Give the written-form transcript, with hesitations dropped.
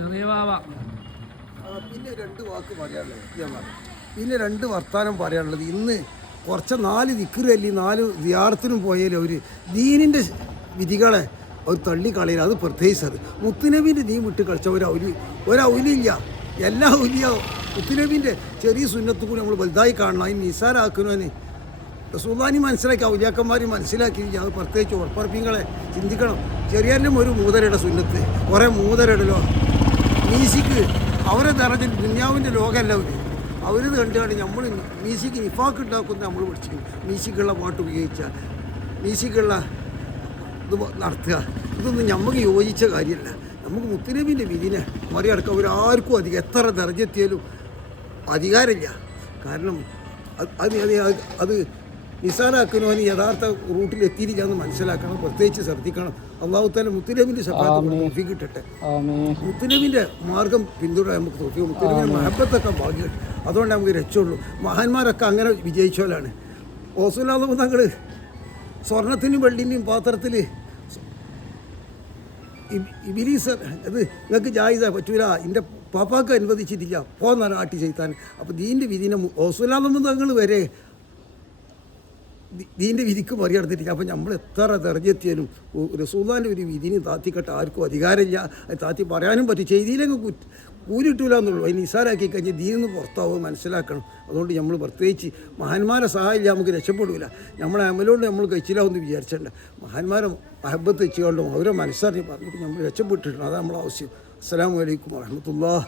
ചെറിയ വാവ. പിന്നെ രണ്ട് വാക്ക് പറയാനുള്ളത്, പിന്നെ രണ്ട് വർത്താനം പറയാനുള്ളത്. ഇന്ന് കുറച്ച് 4 ദിക്റല്ലി 4 സിയാറത്തിനും പോയാലും അവർ ദീനിൻ്റെ വിധികളെ അവർ തള്ളിക്കളയില്ല. അത് പ്രത്യേകിച്ച് അത് മുത്തുനബീൻ്റെ ദീൻ വിട്ട് കളിച്ച ഒരൗലില്ല. എല്ലാ ഔലിയ മുത്തുനബീൻ്റെ ചെറിയ സുന്നത്തും കൂടി നമ്മൾ വലുതായി കാണണം. അതിന് നിസാരാക്കുന്നതിന് റസൂലുള്ളാഹി മനസ്സിലാക്കി, ഔലിയാക്കന്മാർ മനസ്സിലാക്കി. അത് പ്രത്യേകിച്ച് ഉറപ്പറപ്പിങ്ങളെ ചിന്തിക്കണം. ചെറിയാലും ഒരു മൂതരയുടെ സുന്നത്ത്, കുറേ മൂതരയിടലോ മീശിക്ക് അവരെ നിറഞ്ഞ ദുന്യാവിൻ്റെ ലോകമല്ല അവർ കണ്ടാണ് നമ്മൾ മീശിക്ക് നിഫാക്ക് ഉണ്ടാക്കുന്നത്. നമ്മൾ പഠിച്ചു മീശിക്കുള്ള പാട്ട് ഉപയോഗിച്ച മീശിക്കുള്ള ഇത് നടത്തുക, ഇതൊന്നും നമുക്ക് യോജിച്ച കാര്യമല്ല. നമുക്ക് മുത്തുനബീൻ്റെ വിധിനെ മറികടക്കാൻ ഒരാർക്കും എത്ര ദർജെത്തിയാലും അധികാരമില്ല. കാരണം അത് നിസാരാക്കുന്നവന് യഥാർത്ഥ റൂട്ടിൽ എത്തിയിരിക്കുക എന്ന് മനസ്സിലാക്കണം, പ്രത്യേകിച്ച് ശ്രദ്ധിക്കണം. അള്ളാഹു തആല മുത്തുനബീൻ്റെ ശഫാഅത്ത് തൗഫീഖ് കിട്ടട്ടെ. മുത്തുനബീൻ്റെ മാർഗം പിന്തുടരാൻ നമുക്ക് തോഫീഖ്, മുത്തുനബീൻ്റെ മഹബത്തൊക്കെ ഭാഗ്യം. അതുകൊണ്ട് നമുക്ക് രക്ഷയുള്ളൂ. മഹാന്മാരൊക്കെ അങ്ങനെ വിജയിച്ചോലാണ്. റസൂലുള്ളാഹി തങ്ങൾ സ്വർണത്തിനും വെള്ളിൻ്റെയും പാത്രത്തിൽ ഇബിലീസ് അത് നിങ്ങൾക്ക് ജായിസ പറ്റൂല, എൻ്റെ പാപ്പാക്ക് അനുവദിച്ചിട്ടില്ല പോന്നാണ് ആട്ടി ചെയ്താൻ. അപ്പോൾ ദീൻ്റെ വിധിനെ റസൂലുള്ളാഹി തങ്ങൾ വരെ ദീൻ്റെ വിധിക്ക് മറികടത്തിട്ടില്ല. അപ്പോൾ നമ്മൾ എത്ര ദർജെത്തിയാലും റസൂലുള്ളാഹിൻ്റെ ഒരു വിധിന് താത്തിക്കെട്ട ആർക്കും അധികാരമില്ല. അത് താത്തി പറയാനും പറ്റും, ചെയ്തിയില്ലെങ്കിൽ കൂലിട്ടൂല എന്നുള്ളൂ. അതിന് നിസാരാക്കി കഴിഞ്ഞാൽ ദീനിന്ന് പുറത്താവും, മനസ്സിലാക്കണം. അതുകൊണ്ട് നമ്മൾ പ്രത്യേകിച്ച് മഹാന്മാരെ സഹായമില്ല നമുക്ക് രക്ഷപ്പെടില്ല. നമ്മളെ അമലോണ്ട് നമ്മൾ കഴിച്ചില്ലാവെന്ന് വിചാരിച്ചേണ്ട. മഹാന്മാരെ മഹബത്ത് വെച്ചുകൊണ്ടും അവരെ മനസ്സറിഞ്ഞ് പറഞ്ഞിട്ട് നമ്മൾ രക്ഷപ്പെട്ടിട്ടുണ്ട്. അതാണ് നമ്മളെ ആവശ്യം. അസ്സലാമു അലൈക്കും വറഹ്മത്തുള്ളാഹി.